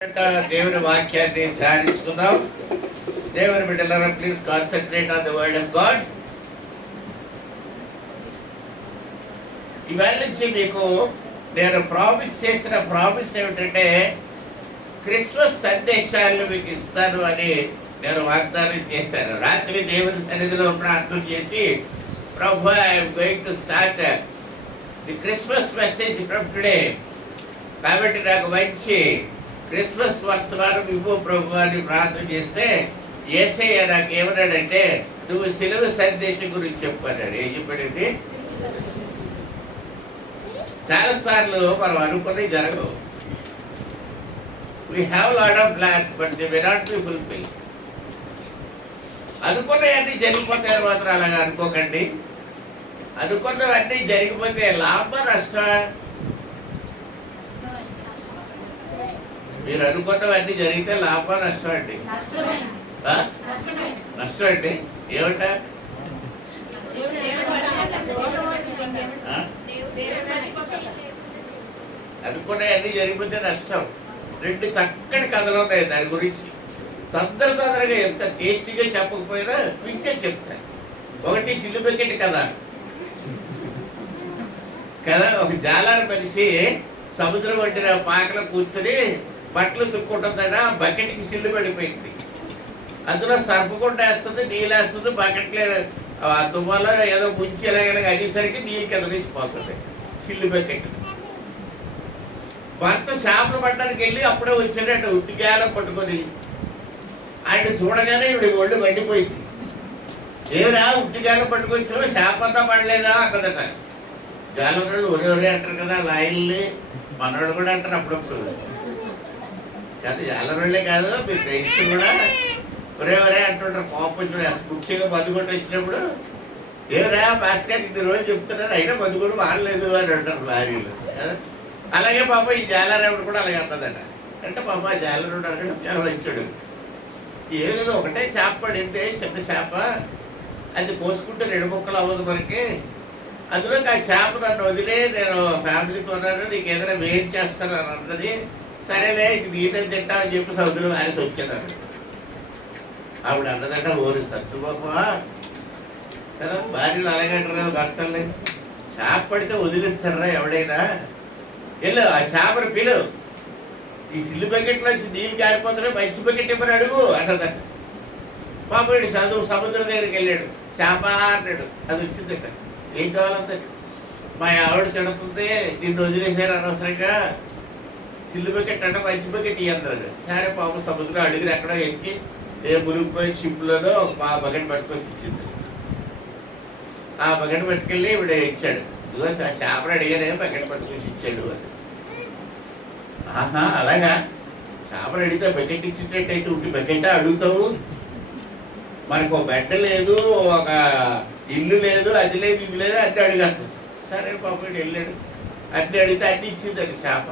దేవుని వాక్యాన్ని ధ్యానించుకుందాం. దేవుని బిడ్డలారా, please concentrate on the word of God. ఇవాళ నుంచి మీకు నేను ప్రామిస్ చేసిన ప్రామిస్ ఏమిటంటే క్రిస్మస్ సందేశాలను మీకు ఇస్తాను అని నేను వాగ్దానం చేశాను. రాత్రి దేవుని సన్నిధిలో ప్రార్థన చేసి, ప్రభు, I'm going to start the Christmas message from today. కాబట్టి నాకు మంచి క్రిస్మస్ వర్తమానం ఇవ్వు ప్రభు అని ప్రార్థన చేస్తే యేసయ్య నాకు ఏమన్నాడంటే, నువ్వు సిలువ సందేశం గురించి చెప్పన్నాడు. ఏం చెప్పాడండి? చాలాసార్లు మనం అనుకున్నవి జరగవు. We have lot of plans but they may not be fulfil. అనుకున్నవన్నీ జరిగిపోతాయి మాత్రం అలాగా అనుకోకండి. అనుకున్నవన్నీ జరిగిపోతే లాభం నష్టం? మీరు అనుకున్నవన్నీ జరిగితే లాభం నష్టం అండి? నష్టం అండి. ఏమంట? అనుకున్నవన్నీ జరిగిపోతే నష్టం. రెండు చక్కటి కథలు ఉన్నాయి దాని గురించి. తొందరగా ఎంత టేస్టీగా చెప్పకపోయినా క్విక్గా చెప్తాయి. ఒకటి సిల్లుబెకెట్ కథ. ఒక జాలారు మనిషి సముద్రం వంటిన పాకలో కూర్చొని బట్టలు తుక్కుంటుందట. బకెట్కి సిల్లు పడిపోయింది. అందులో సర్ఫ్ గుంట వేస్తుంది, నీళ్ళు వేస్తుంది. బకెట్లో తుమ్మలో ఏదో ముంచి ఎలాగ అనేసరికి నీళ్ళు కింద నుంచి పోతుంది సిల్లు బకెట్. భర్త చేపలు పట్టడానికి వెళ్ళి అప్పుడే వచ్చాడట ఉత్తిగాలో పట్టుకొని. ఆయన చూడగానే ఇవి ఒళ్ళు మండిపోయింది. ఏరా ఉత్తిగాలో పట్టుకొచ్చావు, చేపంతా పడలేదా అక్కదట. జాలరోళ్ళు ఒరే అంటారు కదా లాయల్ని, మనోళ్ళు కూడా అంటారు అప్పుడప్పుడు. కాదు, జాలరోళ్ళే కాదు, మీరు క్రైస్తు కూడా ఒరే అంటుంటారు. కోపం ముఖ్యంగా బతుకొట్టు వచ్చినప్పుడు, ఏరా భాస్కర్ ఇన్ని రోజులు చెప్తున్నారు అయినా బతుకొని మారలేదు అని అంటారు లారీలు. అలాగే పాప ఈ జాలరేవుడు కూడా అలాగే అంటుందట. అంటే పాప జాలరుడు అంటే చాలా మంచాడు. ఏం లేదు, ఒకటే చేప పడింది, చిన్న చేప. అది పోసుకుంటే 2 ముక్కలు అవ్వదు మనకి. అందులో ఆ చేప నన్ను వదిలే, నేను ఫ్యామిలీతో ఉన్నాను, నీకు ఏదైనా వెయిట్ చేస్తాను అని అన్నది. సరేలే ఇది నేనే తింటామని చెప్పి సౌదులు వారేసి వచ్చేదాన్ని. ఆవిడ అన్నదట, ఓరి సచ్చుబాబా కదా, భార్యలు అలాగే అంటారు భర్తల్ని. చేప పడితే వదిలిస్తారా ఎవడైనా? వెళ్ళు ఆ చేపను పిలు, ఈ సిల్లు బకెట్లో వచ్చి నీళ్ళు కారిపోతున్నా మంచి బకెట్ ఇవ్వని అడుగు అన్నదట. పాపడి చదువు సముద్రం దగ్గరికి వెళ్ళాడు. చేప అన్నాడు. అది వచ్చిందట. ఏం కావాలందట? మా ఆవిడ తిడుతుంది, నిన్ను వదిలేసారు అనవసరంగా, సిల్లు బకెట్ అంటే మంచి బకెట్ ఇవ్వన్నాడు. సరే పాప సముద్రం అడిగిన ఎక్కడో ఎక్కి మునిగిపోయి షిప్లోనో మా బకెట్ పట్టుకొచ్చి ఇచ్చింది. ఆ బకెట్ పట్టుకెళ్ళి ఇవిడ ఇచ్చాడు. ఇదిగో చేపలు అడిగానే బకెట్ పట్టుకొచ్చి ఇచ్చాడు అని. ఆహా, అలాగా? చేపలు అడిగితే బకెట్ ఇచ్చినట్టయితే ఉట్టి బకెటా అడుగుతావు? మనకు ఒక బెడ్డ లేదు, ఒక ఇల్లు లేదు, అది లేదు, ఇది లేదు, అన్నీ అడిగాను. సరే పాపడు వెళ్ళాడు. అన్నీ అడిగితే అన్నీ ఇచ్చిందండి చేప.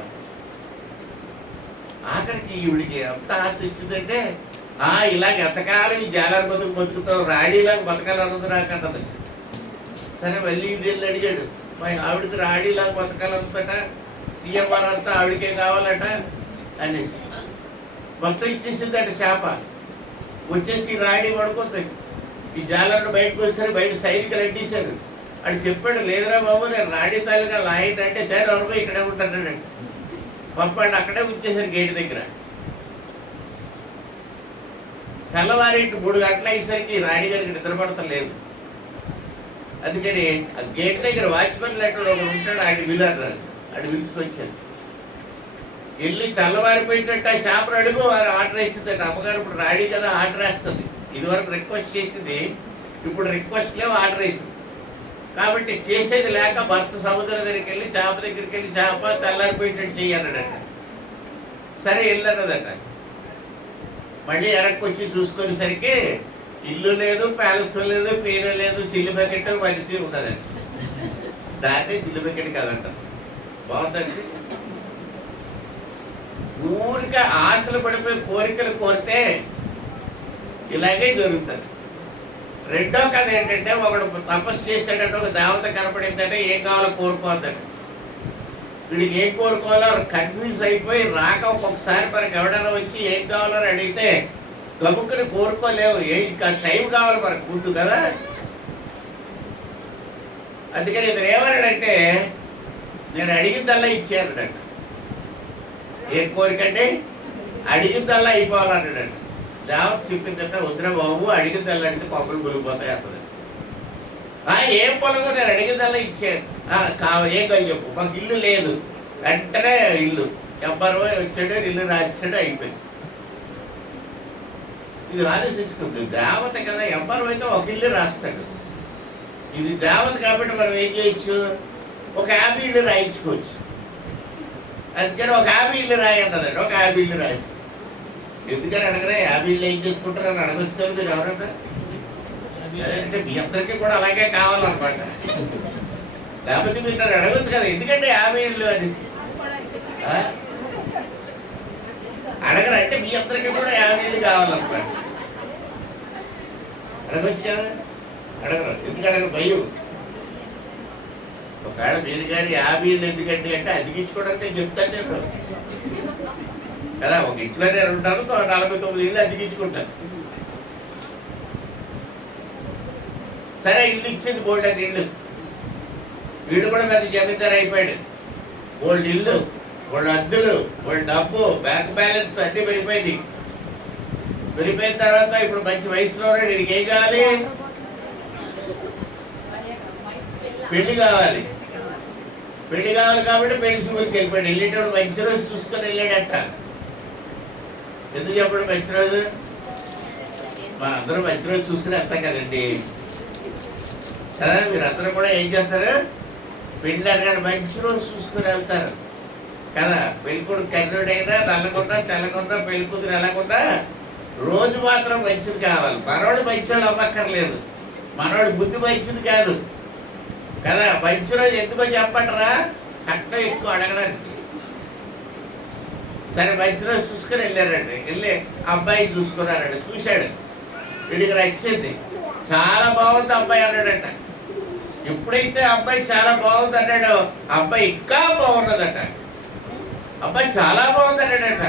ఆఖరికి ఈవిడికి ఎంత ఆశ వచ్చిందంటే, ఇలాగ ఎంతకాలం ఈ జాలర్ బతుకుతావు, రాడీలాగా బతకాలన్నది నాకు అన్నది. సరే మళ్ళీ ఇది వెళ్ళి అడిగాడు. మా ఆవిడకి రాడీలాగా బతకాలంతట, సీఎంఆర్ అంతా ఆవిడకే కావాలట అనేసి మొత్తం ఇచ్చేసిందట చేప. వచ్చేసి రాడీ పడుకుంది. ఈ జాలర్ను బయటకు వస్తారు. బయట సైనికులు అడ్డీశారు. అని చెప్పాడు, లేదురా బాబు నేను రాడీ తాలూకా లాయన్ అంటే, సరే ఎవరు ఇక్కడే ఉంటానండి పంపండి. అక్కడే ఉంచేశారు గేట్ దగ్గర. తెల్లవారి 3 గంటలు అయ్యేసరికి రాణి గారికి నిద్రపడతలేదు. అందుకని ఆ గేట్ దగ్గర వాచ్మెన్ లెటర్ ఒకడు ఉంటాడు, ఆయన విలర్ అటు పిలుచుకొచ్చారు. వెళ్ళి తెల్లవారిపోయినట్టు ఆ చేపలు అడుగు ఆర్డర్ వేసిందంట. అమ్మగారు ఇప్పుడు రాణి కదా ఆర్డర్ వేస్తుంది. ఇదివరకు రిక్వెస్ట్ చేసింది, ఇప్పుడు రిక్వెస్ట్ లేవు, ఆర్డర్ వేసింది. కాబట్టి చేసేది లేక భర్త సముద్రం దగ్గరికి వెళ్ళి చేప దగ్గరికి వెళ్ళి చేప తెల్లారిపోయినట్టు చెయ్యన్నాడట. సరే వెళ్ళన్నదట. మళ్ళీ వెనక్కి వచ్చి చూసుకునేసరికి ఇల్లు లేదు, ప్యాలెస్ లేదు, పేరు లేదు, సిల్లు బకెట్ మనిషి ఉన్నదండి. దాన్నే సిల్లు బకెట్ కదంట. బాగుందండి. ఊరికే ఆశలు పడిపోయి కోరికలు కోరితే ఇలాగే జరుగుతుంది. రెండో కథ ఏంటంటే, ఒకడు తపస్సు చేశాడంటే, ఒక దేవత కనపడిందంటే ఏం కావాలో కోరుకోవద్దంట. వీడికి ఏం కోరుకోవాలో కన్ఫ్యూజ్ అయిపోయి రాక ఒక్కొక్కసారి మనకి ఎవడైనా వచ్చి ఏం కావాలని అడిగితే గబుక్కుని కోరుకోలేవు. ఇంకా టైం కావాలి మనకు ముందు కదా. అందుకని ఇతను ఏమన్నాడంటే నేను అడిగిందల్లా ఇచ్చానంట. ఏం కోరికంటే అడిగిందల్లా అయిపోవాలన్నాడంట. దేవత చెప్పిందంటే వద్దురా బాబు అడిగిందల్లా అడిగితే కొబ్బరి మురిగిపోతాయి అన్నది. ఏం పొలగో నేను అడిగిందల్లా ఇచ్చాను. ఏం కాదు చెప్పు. మాకు ఇల్లు లేదు. వెంటనే ఇల్లు ఎవ్వరు వచ్చాడు, ఇల్లు రాసాడు, అయిపోయింది. ఇది ఆలోచించుకుంది. దేవత కదా, ఎవ్వరు అయితే ఒక ఇల్లు రాస్తాడు. ఇది దేవత కాబట్టి మనం ఏం చేయొచ్చు, ఒక 50 ఇల్లు రాయించుకోవచ్చు. అందుకని ఒక 50 ఇల్లు రాయన్నదండి. ఒక 50 ఇల్లు రాసి ఎందుకని అడగరా 50 ఇల్లు ఏం చేసుకుంటారని అడగచ్చు కదా మీరు ఎవరన్నా. అంటే మీ అందరికీ కూడా అలాగే కావాలన్నమాట. లేకపోతే మీరు నన్ను అడగచ్చు కదా ఎందుకంటే 50 ఇల్లు అనేసి అడగరా. అంటే మీ అందరికీ కూడా 50 ఇల్లు కావాలన్నమాట. అడగచ్చు కదా, అడగరు. ఎందుకు అడగరు? భయం. ఒకవేళ మీరు కానీ 50 ఇల్లు ఎందుకంటే అంటే అతికించుకోవడానికి చెప్తాను నేను కదా. ఒక ఇంట్లోనే ఉంటాను, 49 ఇల్లు అతికించుకుంటాను. సరే ఇల్లు ఇచ్చింది బోల్డ్ అని ఇల్లు. వీడు కూడా పెద్ద జమీందారు అయిపోయాడు. బోల్డ్ ఇల్లు, బోల్డ్ అద్దెలు, బోల్డ్ డబ్బు, బ్యాంక్ బ్యాలెన్స్ అన్నీ పెరిగిపోయింది. పెరిగిపోయిన తర్వాత ఇప్పుడు మంచి వయసులో వీడికి ఏం కావాలి, పెళ్లి కావాలి. పెళ్లి కావాలి కాబట్టి పెళ్లి చూపుకి వెళ్ళిపోయాడు. వెళ్ళేటప్పుడు మంచి రోజు చూసుకొని వెళ్ళాడట. ఎందుకు చెప్పడం మంచి రోజు? మనందరూ మంచి రోజు చూసుకుని వెళ్తాం కదండి కదా. మీరందరూ కూడా ఏం చేస్తారు, పెళ్లి అనగానే మంచి రోజు చూసుకుని వెళ్తారు కదా. పెళ్ళికొడుకు కర్రుడైనా నల్లకుండా తెల్లకుండా పెళ్ళికూతురు ఎలాగుండా రోజు మాత్రం మంచిది కావాలి. మనోడు మంచోళ్ళు అమ్మక్కర్లేదు, మనోడు బుద్ధి మంచిది కాదు కదా. మంచి రోజు ఎందుకో చెప్పంటారా, కట్నం ఎక్కువ అడగడానికి. సరే మంచి రోజు చూసుకొని వెళ్ళారండి. వెళ్ళి అబ్బాయి చూసుకున్నారండి. చూశాడు, వీడికి నచ్చింది, చాలా బాగుంది అబ్బాయి అన్నాడట. ఎప్పుడైతే అబ్బాయి చాలా బాగుంది అన్నాడో అబ్బాయి ఇంకా బాగున్నదట. అబ్బాయి చాలా బాగుంది అన్నాడట,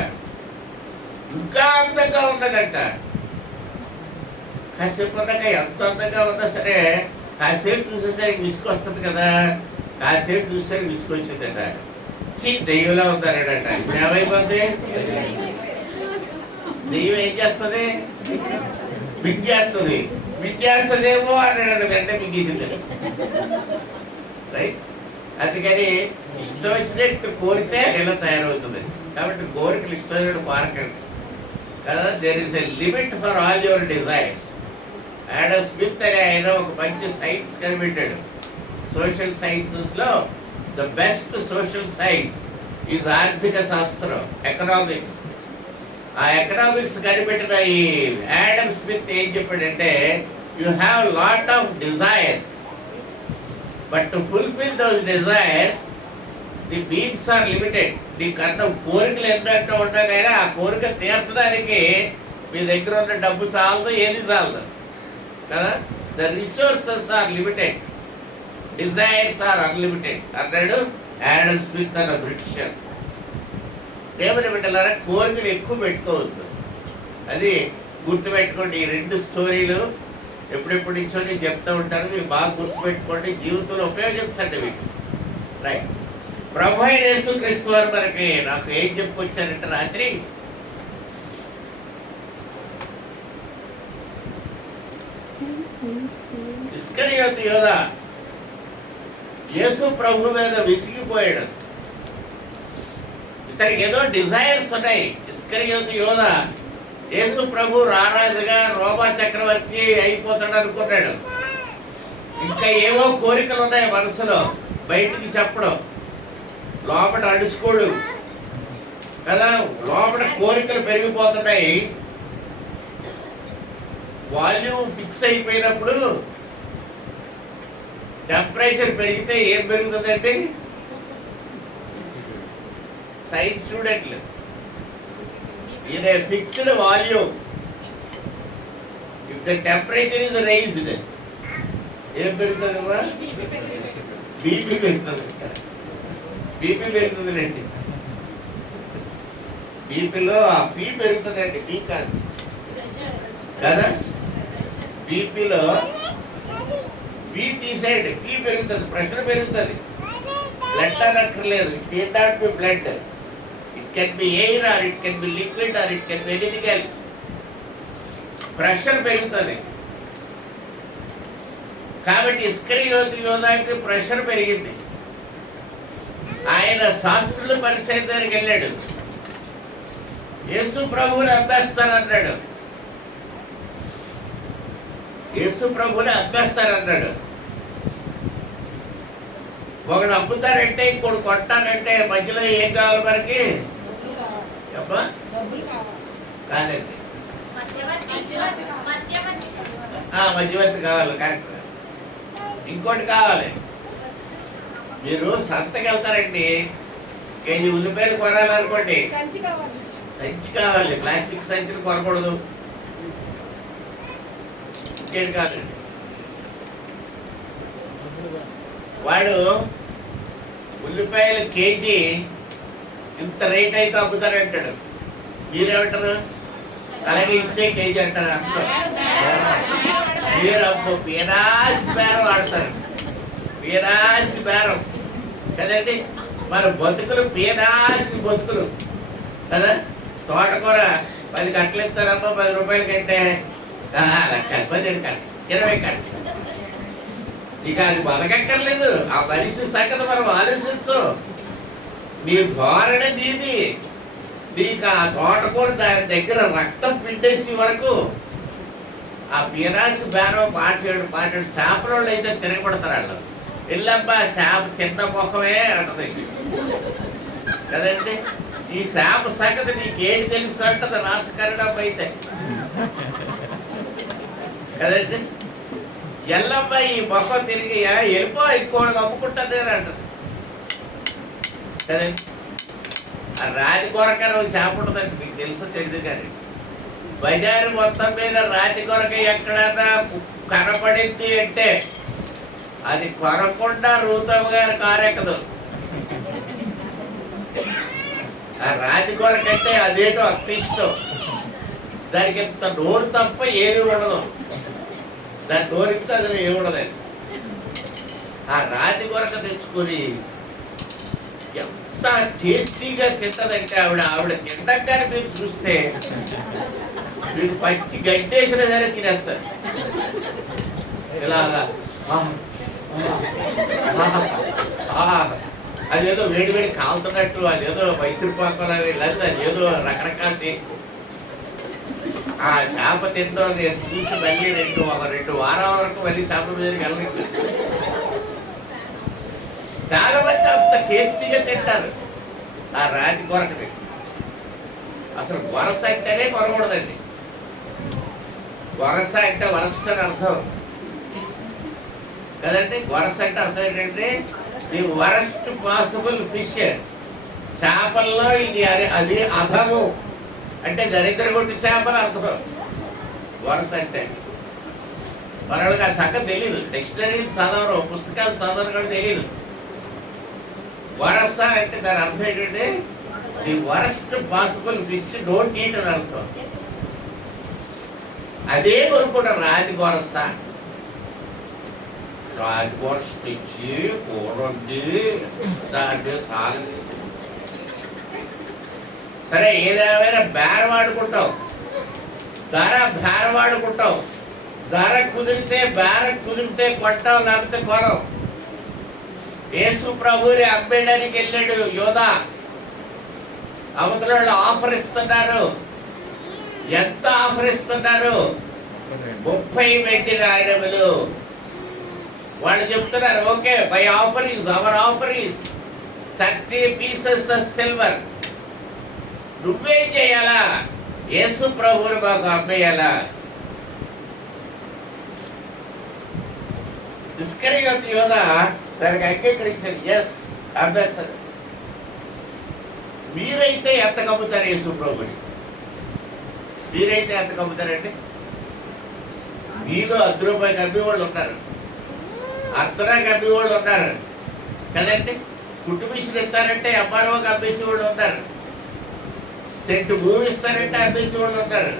ఇంకా అందంగా ఉన్నదట. కాసేపు ఉన్నాక ఎంత అందంగా ఉన్నా సరే కాసేపు చూసేసరికి విసుగు వస్తుంది కదా. కాసేపు చూసేసరికి విసుగు వచ్చిందట. దెయ్యంలా ఉందన్నాడట. ఇప్పుడు ఏమైపోద్ది, దెయ్యం ఏం చేస్తుంది, మింగేస్తుంది. మింగేస్తుందేమో అన్నాడు, వెంటనే మింగేసింది. రైట్. అందుకని ఇష్టం వచ్చినట్టు కోరితే ఎలా తయారవుతుంది. కాబట్టి కోరికలు ఇష్టం వచ్చినట్టు కోరకండి కదా. There is a limit for all your desires. Adam Smith అనే ఆయన ఒక మంచి సైన్స్ కనిపెట్టాడు. సోషల్ సైన్సెస్లో the best social science is ఆర్థిక శాస్త్రం, ఎకనామిక్స్. ఆ ఎకనామిక్స్ కనిపెట్టిన ఈ ఆడమ్ స్మిత్ ఏం చెప్పాడంటే, you have lot of desires but to fulfil those desires the means are limited. నీ కన్నా కోరికలు ఎన్నట్టు ఉండగానే ఆ కోరిక తీర్చడానికి మీ దగ్గర ఉన్న డబ్బు చాలదు, ఏది చాలదు కదా. The resources are limited, desires are unlimited అన్నాడు ఆడమ్ స్మిత్ అన్న బ్రిటిషర్. దేవుని బిడ్డలారా, కోరికలు ఎక్కువ పెట్టుకోవద్దు. అది గుర్తుపెట్టుకోండి. ఈ 2 స్టోరీలు ఎప్పుడెప్పుడు నుంచో నేను చెప్తూ ఉంటాను, మీరు బాగా గుర్తుపెట్టుకోండి, జీవితంలో ఉపయోగించండి మీకు. రైట్. ప్రభు అయిన యేసుక్రీస్తు వారు మనకి నాకు ఏం చెప్పుకొచ్చారంటే రాత్రి, ఇస్కరియోతు యోధ యేసు ప్రభు మీద విసిగిపోయాడు. ఇతనికి ఏదో డిజైర్స్ ఉన్నాయి. ఇస్కరియోతు యోధ యేసు ప్రభు రారాజుగా రోమా చక్రవర్తి అయిపోతాడు అనుకున్నాడు. ఇంకా ఏవో కోరికలు ఉన్నాయి మనసులో, బయటికి చెప్పడం, లోపల అడుచుకోడు కదా. లోపల కోరికలు పెరిగిపోతున్నాయి. వాల్యూమ్ ఫిక్స్ అయిపోయినప్పుడు టెంపరేచర్ పెరిగితే ఏం పెరుగుతుందండి, సైన్స్ స్టూడెంట్లు, ఇది fixed volume. If the temperature is raised ఏం పెరుగుతుంది, బీపీ పెరుగుతుంది. బీపీ పెరుగుతుందిలేండి. బీపీలో ఆ పీ పెరుగుతుందండి, పీ కాదు కదా. బీపీలో బీ తీసేయండి, పీ పెరుగుతుంది, ప్రెషర్ పెరుగుతుంది. బ్లడ్ అనక్కర్లేదు, it need not be blood, it can be air or it can be liquid or it can be anything else. Pressure పెరుగుతుంది. కాబట్టి ఇస్కరియోతు యోధాకి ప్రెషర్ పెరిగింది. ఆయన శాస్త్రులు పరిసయ్యుల దగ్గరికి వెళ్ళాడు. యేసు ప్రభువుని అమ్మేస్తానన్నాడు. యేసు ప్రభువుని అమ్మేస్తానన్నాడు. ఒకడు అమ్ముతారంటే ఇంకోటి కొట్టానంటే మధ్యలో ఏం కావాలి మనకి? చెప్పా కాదండి, మధ్యవర్తి కావాలి, కరెక్ట్. ఇంకోటి కావాలి. మీరు సంతకి వెళ్తారండి, కేజీ ఉల్లిపాయలు కొనాలనుకోండి, సంచి కావాలి. ప్లాస్టిక్ సంచిని కొనకూడదు. ఇంకేంటి కాదండి, వాడు ఉల్లిపాయలు కేజీ ఇంత రేట్ అయితే అమ్ముతారంటాడు. మీరేమంటారు? అలాగే ఇచ్చే కేజీ అంటారు. అంతా మీరు అమ్మ పీనాసి బేరం ఆడతారు, పీనాసి బేరం కదండి. మన బతుకులు పీనాసి బతుకులు కదా. తోటకూర 10 కట్టలు ఇస్తారమ్మా, 10 రూపాయల కంటే 10 కట్ట 20 కట్ట. ఇక అది బతకక్కర్లేదు. ఆ మనిషి సంగతి మనం ఆలోచించు. నీ ధోరణి నీది. నీకు ఆ తోటకూర దాని దగ్గర రక్తం పిండేసి వరకు ఆ పీనాసి బేరం పాటాడు చేపల వాళ్ళు అయితే తిరగబడతారు. వాళ్ళు వెళ్ళబ్బా చేప కింద ముఖమే అంటది కదండి. ఈ చేప సంగతి నీకేంటి తెలుసు అంటది నాశకరణం అయితే కదండి. ఎల్లబ్బా ఈ ముఖం తిరిగి వెళ్ళిపో ఇంకోళ్ళకి అమ్ముకుంటానే అంటది కదండి. ఆ రాతి కొరక చేప ఉంటుందండి, మీకు తెలుసో తెలియదు కానీ బజారు మొత్తం మీద రాతి కొరక ఎక్కడన్నా కనపడింది అంటే అది కొరకుండా రూతమ్మ గారి కారెక్కదు. ఆ రాతి కొరక అంటే అదేటో అంత ఇష్టం. దానికి ఇంత నోరు తప్ప ఏమి ఉండదు. దాని నోరికితే అది ఏమి ఉండదండి. ఆ రాతి కొరక తెచ్చుకొని ఎంత టేస్టీగా తింటదంటే ఆవిడ తిండగానే మీరు చూస్తే మీరు పచ్చి గడ్డేసినా సరే తినేస్తారు. ఇలాగా అదేదో వేడి వేడి కాలుతున్నట్టు, అదేదో మైసూరుపాకం లేదా అదేదో రకరకాల. ఆ చేప తిందో నేను చూసి మళ్ళీ 2 వారాల వరకు మళ్ళీ చేప మీదకి వెళ్ళలేదు. చాలా మంది అంత టేస్టీగా తింటారు ఆ రాతి కొరకని. అసలు వరస అంటేనే కొనకూడదండి. వరస అంటే వరస్ట్ అని అర్థం కదండి. వరస అంటే అర్థం ఏంటంటే ది వరస్ట్ పాసిబుల్ ఫిష్. చేపల్లో ఇది అది అధము అంటే దరిద్ర కొట్టి చేపలు అర్థం. వరస అంటే మనకి ఆ సంగతి తెలీదు. డిక్షనరీ చదవరు, పుస్తకాలు చదవరు కూడా తెలీదు. వరస అంటే దాని అర్థం ఏంటంటే the worst possible fish don't eat అని అర్థం. అదే కొనుక్కుంటారు రాతి గొరస. రాతి గొరస తెచ్చి కూరండి దాంట్లో సాగదీసి సరే ఏదేమైనా బేరం ఆడుకుంటావు, ధర బేరం ఆడుకుంటావు. ధర కుదిరితే బేరం కుదిరితే కొట్టావు, లేకపోతే కొనవు. యేసు ప్రభువుని అమ్మేయడానికి వెళ్ళాడు యోధా. అవతల వాళ్ళు ఆఫర్ ఇస్తున్నారు. ఎంత ఆఫర్ ఇస్తున్నారు? 30 వెండి నాణెములు. వాళ్ళు చెప్తున్నారు okay buy offer is our offer is 30 pieces of silver. నువ్వేం చేయాలా? యేసు ప్రభువుని మాకు అమ్మేయాలా? ఇస్కరియోతు యోధా దానికి అంగీకరించాడు. ఎస్ అమ్మేస్తారు. మీరైతే ఎంత కమ్ముతారు యేసు ప్రభుని? మీరైతే ఎంత కమ్ముతారండి? మీలో ₹10 అమ్మేవాళ్ళు ఉన్నారు, అర్ధరాకి అమ్మేవాళ్ళు ఉన్నారు కదండి. కుట్టు మిషన్ ఇస్తారంటే ఎంఆర్ఓకి అమ్మేసి వాళ్ళు ఉన్నారు. సెంటు భూమి ఇస్తారంటే అమ్మేసి వాళ్ళు ఉన్నారు.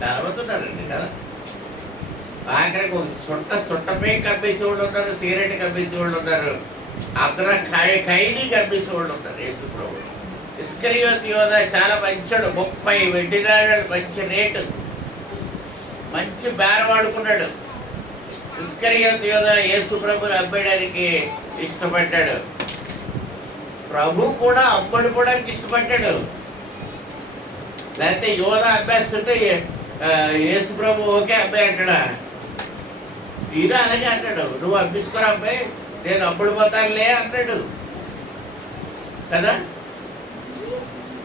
చాలా మంది ఉన్నారండి కదా. ఆఖరికి ఒక సుట్టపై కమ్మేసి వాళ్ళు ఉన్నారు, సిగరెట్ కమ్మేసి వాళ్ళు ఉన్నారు, అందరూ ఖైనీ కమ్మేసి వాళ్ళు ఉన్నారు. యేసు ప్రభు ఇస్కరియోతు యోధా చాలా మంచోడు, 30 వెండి నాణాలు మంచి రేటు, మంచి బేరం ఆడుకున్నాడు. ఇస్కరియోతు యోధా యేసు ప్రభుని అమ్మేయడానికి ఇష్టపడ్డాడు. ప్రభు కూడా అమ్మడుకోవడానికి ఇష్టపడ్డాడు. లేకపోతే యోధా అమ్మేస్తుంటే యేసు ప్రభు ఓకే అబ్బాయి అంటాడా? ఈయన అలాగే అన్నాడు, నువ్వు అమ్మిస్తున్నా అబ్బాయి, నేను అమ్ముడుపోతానులే అన్నాడు కదా.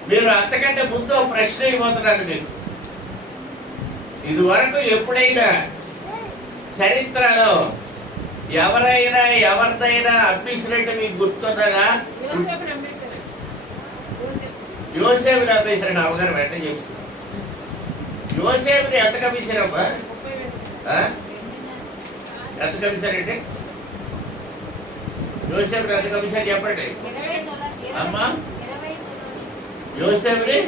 మీరు అంతకంటే ముందు ఒక ప్రశ్న ఇవ్వబోతున్నాను మీకు. ఇదివరకు ఎప్పుడైనా చరిత్రలో ఎవరైనా ఎవరినైనా అమ్మేసినట్టు మీకు గుర్తున్నదా? యోసేపుని అమ్మేశాడు. అవగారు వెంటనే చెప్తున్నా. యోసేపుని ఎంత కమ్మేశారమ్మా? ఎంత కమ్మేశారండి? యోసేపుని ఎంత కమ్మేశారు చెప్పండి అమ్మా. యోసేపుని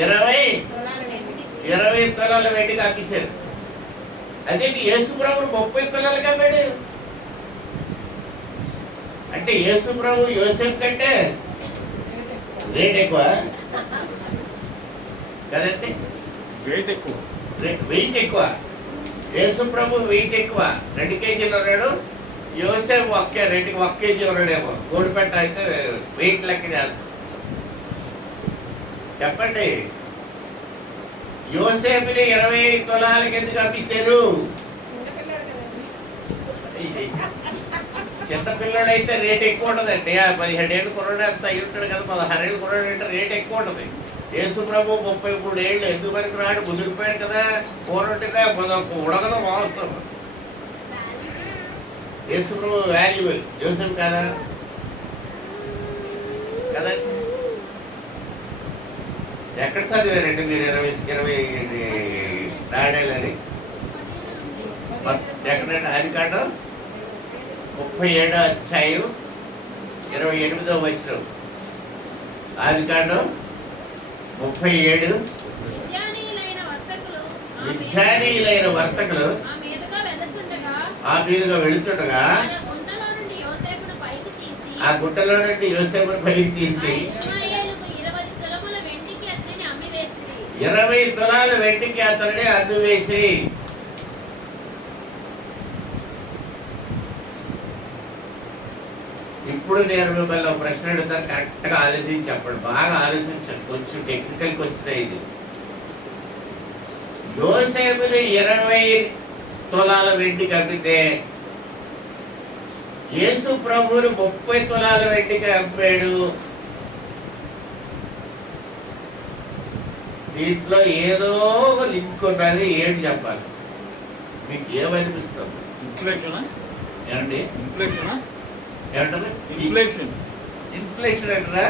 20 తులాల వెండికి అమ్మేశారు. అదేంటి యేసు ప్రభుని 30 తులాలకి అమ్మాడు అంటే యేసు ప్రభు యోసేపు కంటే రేట్ ఎక్కువ కదండి. వెయిట్ ఎక్కువ. యేసు ప్రభు వెయిట్ ఎక్కువ, 2 కేజీలు ఉన్నాడు. యోసేపు 1 కేజీ ఉన్నాడేమో. గోడిపెట్ట అయితే వెయిట్ లెక్క చేస్తాం. చెప్పండి, యోసేపుని 20 తులాలకి ఎందుకు అమ్మేశారు? చిన్నపిల్లడైతే రేట్ ఎక్కువ ఉంటుందండి. 17 ఏళ్ళు కుర్రాడు అంత అయి ఉంటాడు కదా, 16 ఏళ్ళు కుర్రాడు అంటే రేట్ ఎక్కువ ఉంటుంది. యేసు ప్రభు 33 ఏళ్ళు ఎందుకు పనికి రాడు? ముదిరిపోయాడు కదా. కూరంటే ఉడకదు మాంసం. యేసు ప్రభు వాల్యుబుల్, యోసేపు కదా కదా. ఎక్కడ చదివారండి మీరు 20 నాడేళ్ళని? ఎక్కడంటే ఆదికాండం 37వ అధ్యాయం 28వ వచనం. ఆదికాండం 37. విజ్ఞానీయులైన వర్తకులు ఆ మీదుగా వెళుతుండగా ఆ గుట్టలో నుండి యోసేపును పైకి తీసి 20 తులాల వెండికి అతనిని అమ్మివేసి. ఇప్పుడు నేను మిమ్మల్ని ఒక ప్రశ్న అడుగుతాను, కరెక్ట్గా ఆలోచించి చెప్పండి. బాగా ఆలోచించండి, కొంచెం టెక్నికల్ క్వశ్చన్ ఇది. యోసేపుని 20 తులాల వెండికి అమ్మితే యేసు ప్రభువుని 30 తులాల వెండికి అమ్మాడు. దీంట్లో ఏదో లింక్ ఉన్నది. ఏంటి చెప్పాలి? మీకు ఏమనిపిస్తుంది? ఏమండి? ఏమంటారు? ఇన్ఫ్లేషన్ అంటారా?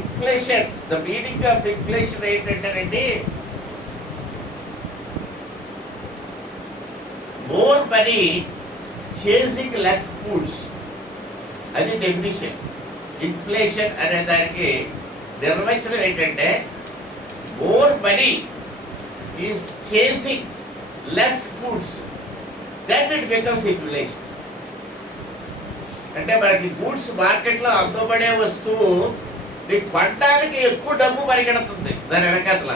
Inflation, the meaning of inflation ఏంటంటేనండి, more money chasing less goods. అది డెఫినిషన్. ఇన్ఫ్లేషన్ అనే దానికి నిర్వచనం ఏంటంటే, more money is chasing less goods, then it becomes inflation. అంటే మనకి గూడ్స్ మార్కెట్లో అమ్మబడే వస్తువు నీకు కొనడానికి ఎక్కువ డబ్బు పరిగెడుతుంది దాని వెనకట్ల,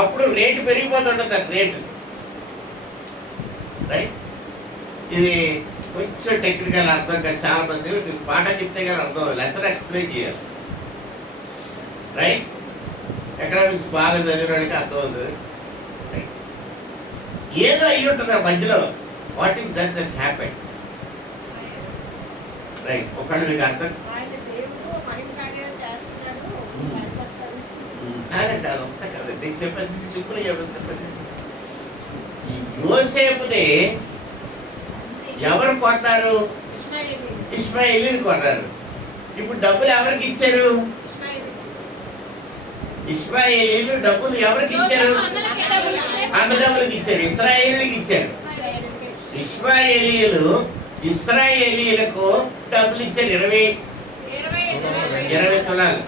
అప్పుడు రేటు పెరిగిపోతుంటుంది. దాని రేటు రైట్. ఇది కొంచెం టెక్నికల్ అర్థం కాదు. చాలా మంది మీకు పాఠం చెప్తే కానీ అర్థం, లెసన్ ఎక్స్ప్లెయిన్ చేయాలి. రైట్. ఎకనామిక్స్ బాగా చదివిన వాళ్ళకి అర్థం అవుతుంది. ఏదో అయ్యి ఉంటుంది ఆ మధ్యలో. What is that happen? Right. ఒకళ్ళు మీకు అర్థం కాదండి, అదంతా కదండి. నేను చెప్పేసి సింపుల్గా చెప్పండి. ఈ యోసేపుని ఎవరు కొన్నారు? ఇష్మాయేలీని కొన్నారు. ఇప్పుడు డబ్బులు ఎవరికి ఇచ్చారు? ఇష్మాయేలీలు డబ్బులు ఎవరికి ఇచ్చారు? అన్నదమ్ములకు ఇచ్చారు, ఇశ్రాయేలీకి ఇచ్చారు. ఇష్మాయేలీలు ఇశ్రాయేలీయులకు డబ్బులు ఇచ్చారు 20 తులాలు.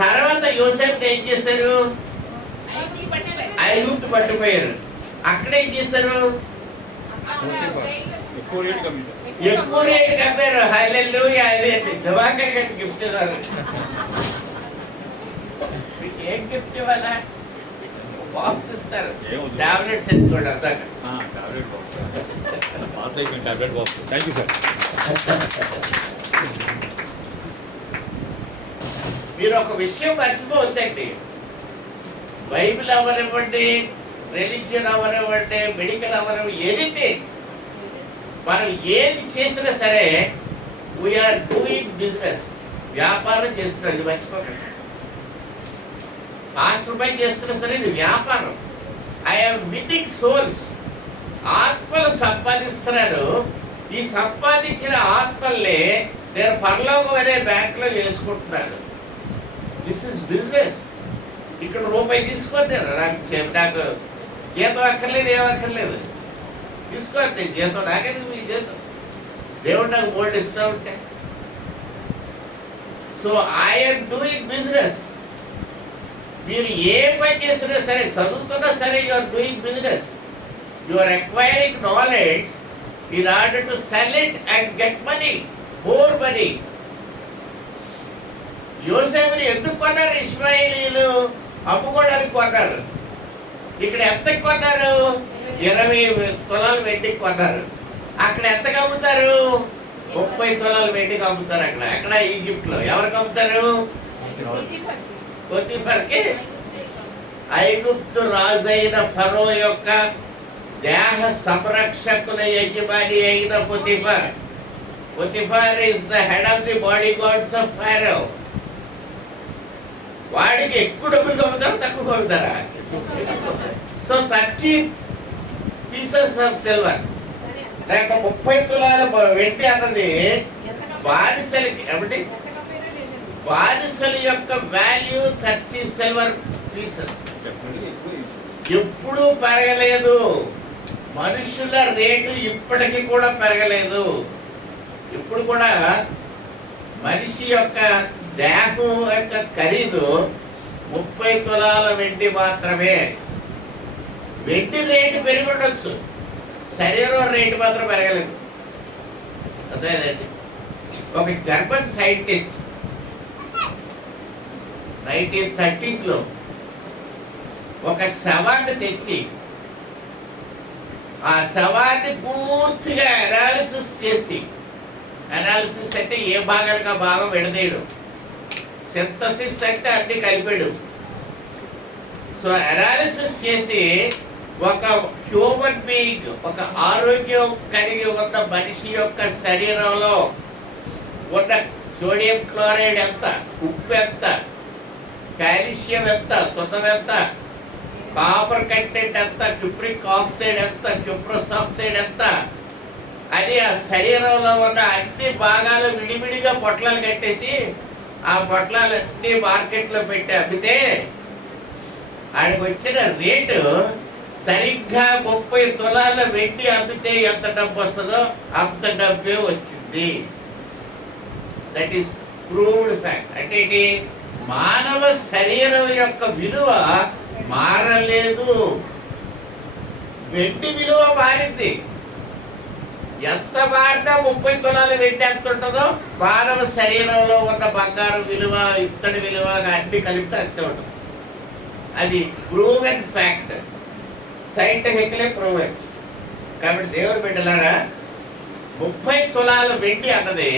తర్వాత యోసేపు ఏం చేశారు? ఐగుప్తు పట్టుపోయారు. అక్కడ ఏం చేశారు? ఎక్కువ రేటు కప్పారు. హల్లెలూయా. అది దివాకర్ గారికి గిఫ్ట్ ఇవ్వాలి. మీకు ఏం గిఫ్ట్ ఇవ్వాలా? బాక్స్ ఇస్తారు, టాబ్లెట్స్ వేసుకోండి. అందాక మీరు ఒక విషయం మర్చిపోవద్దండి. బైబిల్ అవనివ్వండి, రిలీజియన్ అవనివ్వండి, మెడికల్ అవనివ్వండి, ఎనీథింగ్, మనం ఏది చేసినా సరే వీఆర్ డూయింగ్ బిజినెస్. వ్యాపారం చేస్తున్నాం, ఇది మర్చిపోకండి. మాస్టర్ పై చేస్తున్నా సరే ఇది వ్యాపారం. I'm winnowing souls. ఆత్మలు సంపాదిస్తున్నాను. ఈ సంపాదించిన ఆత్మల్ని నేను పరలోకం అనే బ్యాంకులో వేసుకుంటున్నాను. This is business. ఇక్కడ రూపాయి తీసుకొని నేను నాకు జీతం అక్కర్లేదు, ఏమక్కర్లేదు. తీసుకోండి జీతం. నాకెందుకు మీ జీతం? దేవుడు నాకు బోల్డ్ ఇస్తూ ఉంటే. So I'm doing business. మీరు ఏ పని చేసినా సరే, చదువుతున్నా సరే, you are doing business. You are acquiring knowledge in order to sell it and get money, more money. యోసేపుని ఎందుకు కొన్నారు ఇశ్రాయేలీయులు? అమ్ముకోవడానికి కొన్నారు. ఇక్కడ ఎంతకి కొన్నారు? 20 తులాలు వెండికి కొన్నారు. అక్కడ ఎంతకు అమ్ముతారు? 30 తులాలు వెండికి అమ్ముతారు. అక్కడ ఈజిప్ట్ లో ఎవరికి అమ్ముతారు? పొతిఫర్కి. ఐగుప్తు రాజైన ఫరో యొక్క దేహ సంరక్షకుల యజమాని అయిన Potiphar. Potiphar is the head of the bodyguards of Pharaoh. వాడికి ఎక్కువ డబ్బులు అమ్ముతారా, తక్కువ అమ్ముతారా? సో 30 pieces ఆఫ్ సిల్వర్ లేక 30 తులాల వెండి అన్నది బానిసలకి ఏమంటే బానిసల యొక్క వాల్యూ 30 సిల్వర్ పీసెస్. ఎప్పుడూ పెరగలేదు. మనుషుల రేటు ఇప్పటికీ కూడా పెరగలేదు. ఇప్పుడు కూడా మనిషి యొక్క దేహం యొక్క ఖరీదు 30 తులాల వెండి మాత్రమే. వెండి రేటు పెరిగి ఉండొచ్చు, శరీరం రేటు మాత్రం పెరగలేదు. అదేనండి. ఒక జర్మన్ సైంటిస్ట్ 1930s లో ఒక శవాన్ని తెచ్చి ఆ శవాన్ని పూర్తిగా అనాలిసిస్ చేసి, అనాలిసిస్ అంటే ఏ భాగానికి ఆ భాగం విడదీయడం, సింథసిస్ అంటే అన్ని కలిపాడు. సో అనాలిసిస్ చేసి ఒక హ్యూమన్ బీయింగ్, ఒక ఆరోగ్యం కలిగి ఉన్న మనిషి యొక్క శరీరంలో ఉన్న సోడియం క్లోరైడ్ ఎంత, ఉప్పు ఎంత, కాల్షియం ఎంత, సున్నం ఎంత, కాపర్ కంటెంట్ ఎంత, క్యూప్రిక్ ఆక్సైడ్ ఎంత, క్యూప్రస్ ఆక్సైడ్ ఎంత అని ఆ శరీరంలో ఉన్న అన్ని భాగాలు విడివిడిగా పొట్లాలు కట్టేసి ఆ పొట్లాలన్నీ మార్కెట్లో పెట్టి అమ్మితే ఆయనకు వచ్చిన రేటు సరిగ్గా 30 తులాల వెండి అమ్మితే ఎంత డబ్బు వస్తుందో అంత డబ్బే వచ్చింది. That is proved fact. అంటే ఏంటి? మానవ శరీరం యొక్క విలువ మారలేదు, వెండి విలువ మారింది. ఎంత మారినా 30 తులాల వెండి ఎంత ఉంటుందో మానవ శరీరంలో ఉన్న బంగారం విలువ, ఇత్తడి విలువ అన్ని కలిపితే అంతే ఉంటుంది. అది ప్రూవెన్ ఫ్యాక్ట్, సైంటిఫికలీ ప్రూవెన్. కాబట్టి దేవుని బిడ్డలారా, 30 తులాల వెండి అన్నది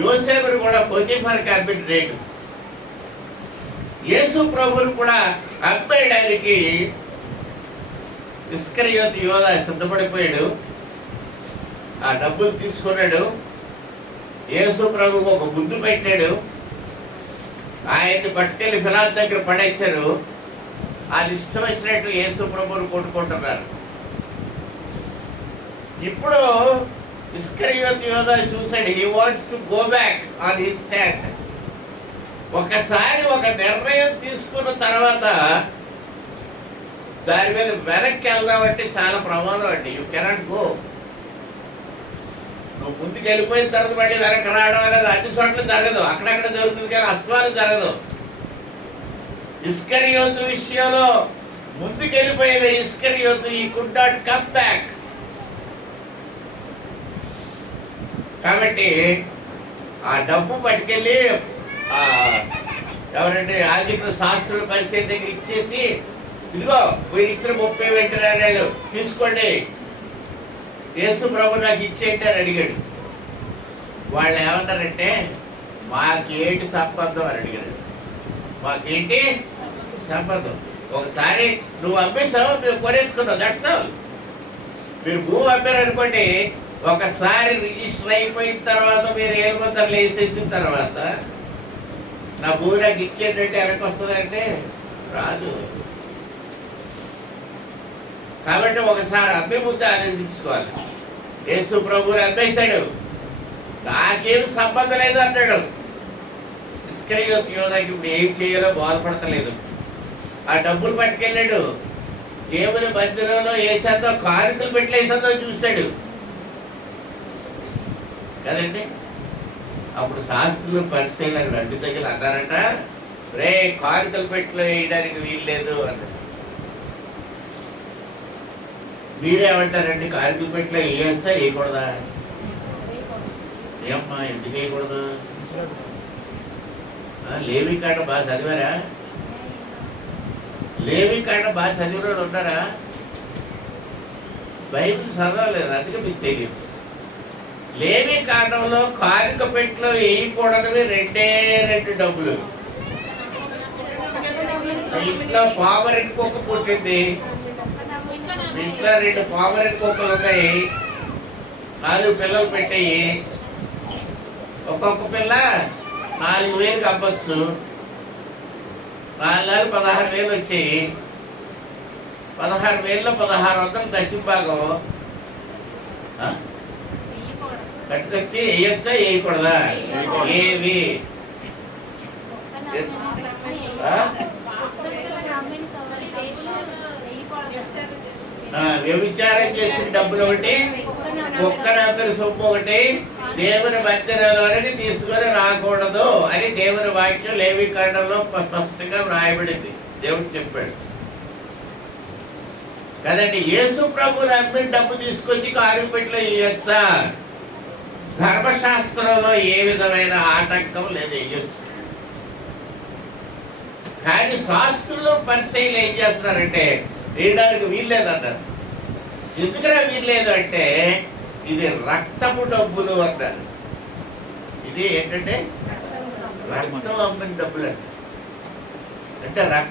యోసేపును కూడా పొతిఫర్కి అమ్మిన రేటు. యేసు ప్రభువును కూడా అమ్మేయడానికి ఇస్కరియోతు యోధ సిద్ధపడిపోయాడు. ఆ డబ్బులు తీసుకున్నాడు. యేసు ప్రభువు ఒక ముద్దు పెట్టాడు. ఆయన్ని పట్టుకెళ్ళి ఫిలాతు దగ్గర పడేశారు. వాళ్ళు ఇష్టం వచ్చినట్టు యేసు ప్రభువును కొట్టుకుంటున్నారు. ఇప్పుడు ఇస్కరియోతు యోధ చూశాడు. He wants to go back on his stand. ఒకసారి ఒక నిర్ణయం తీసుకున్న తర్వాత దాని మీద వెనక్కి వెళ్దామంటే చాలా ప్రమాదం అండి. You cannot go. నువ్వు ముందుకు వెళ్ళిపోయిన తర్వాత మళ్ళీ వెనక్కి రావడం అనేది అన్ని చోట్ల జరగదు, అక్కడక్కడ జరుగుతుంది కానీ అస్వాలు జరగదు. ఇస్కరియోతు విషయంలో ముందుకు వెళ్ళిపోయిన ఇస్కరియోతు ఈ కుడ్ నాట్ కమ్ బ్యాక్. కాబట్టి ఆ డబ్బు పట్టుకెళ్ళి ఎవరంటే యాజకులు శాస్త్రుల పరిస్థితి దగ్గర ఇచ్చేసి, ఇదిగో మీరు ఇచ్చిన 30,000 నాణేలు తీసుకోండి, యేసు ప్రభు నాకు ఇచ్చేయండి అని అడిగాడు. వాళ్ళు ఏమన్నారంటే మాకేంటి సంబంధం అని అడిగాడు. మాకేంటి సంబంధం? ఒకసారి నువ్వు అమ్మేసావు, మేము కొనేసుకున్నావు, దట్స్ ఆల్. మీరు భూమి అమ్మారు అనుకోండి, ఒకసారి రిజిస్టర్ అయిపోయిన తర్వాత మీరు ఏలుమంతర్లు వేసేసిన తర్వాత నా భూమి నాకు ఇచ్చేటంటే వెనక్కి వస్తుందంటే రాదు. కాబట్టి ఒకసారి అమ్మే ముందు ఆలోచించుకోవాలి. యేసు ప్రభువుని అమ్మేశాడు, నాకేం సంబంధం లేదు అన్నాడు. ఇస్కరియోతు యోధాకి ఇప్పుడు ఏం చేయాలో బాధపడతలేదు. ఆ డబ్బులు పట్టుకెళ్ళాడు, దేవుని మందిరంలో వేసేద్దాం, కానుకలు పెట్టలేసేద్దాం చూశాడు కదండి. అప్పుడు శాస్త్రులు పరిశీలన అడ్డు దగ్గర అన్నారట, రే కానుకలు పెట్టలో వేయడానికి వీల్లేదు అన్నాడు. మీరేమంటారండి, కానుకలు పెట్టలో వేయచ్చా వేయకూడదా? ఏమ్మా ఎందుకు వేయకూడదు? లేవి కాండ బాగా చదివారా? లేవి కాండ బాగా చదివిన వాళ్ళు ఉన్నారా? బైబిల్ చదవలేదు, అందుకే మీకు తెలియదు. లేవి కాండంలో కానుక పెట్టలో వేయకూడనివి 2 డబ్బులు. ఇంట్లో పామరెంట్ కుక్క పుట్టింది, ఇంట్లో 2 పామరెంట్ కుక్కలు ఉన్నాయి, 4 పిల్లలు పెట్టాయి. ఒక్కొక్క పిల్ల 4,000కి అమ్మచ్చు. 4 16,000 వచ్చాయి. 16,000లో 1,600 దశంభాగం కట్టుకొచ్చి వేయచ్చా వేయకూడదా? ఏవి వ్యభిచారం చేసిన డబ్బులు ఒకటి, ఒక్క నెంబర్ సొమ్ము ఒకటి దేవుని మందిరంలోనికి తీసుకొని రాకూడదు అని దేవుని వాక్యం లేవి కాండంలో స్పష్టంగా వ్రాయబడింది. దేవుడు చెప్పాడు కదండి. యేసు ప్రభు నమ్మి డబ్బు తీసుకొచ్చి కారుపెట్లో ఇయ్యొచ్చా? ధర్మశాస్త్రంలో ఏ విధమైన ఆటంకం లేదు, వేయొచ్చు. కానీ శాస్త్రులు పరిశీలన ఏం చేస్తున్నారంటే వేయడానికి వీల్లేదన్నారు. ఎందుకన్నా వీల్లేదు అంటే ఇది రక్తపు డబ్బులు అన్నారు. ఇది ఏంటంటే రక్తం అమ్మిన డబ్బులు అంటే రక్తం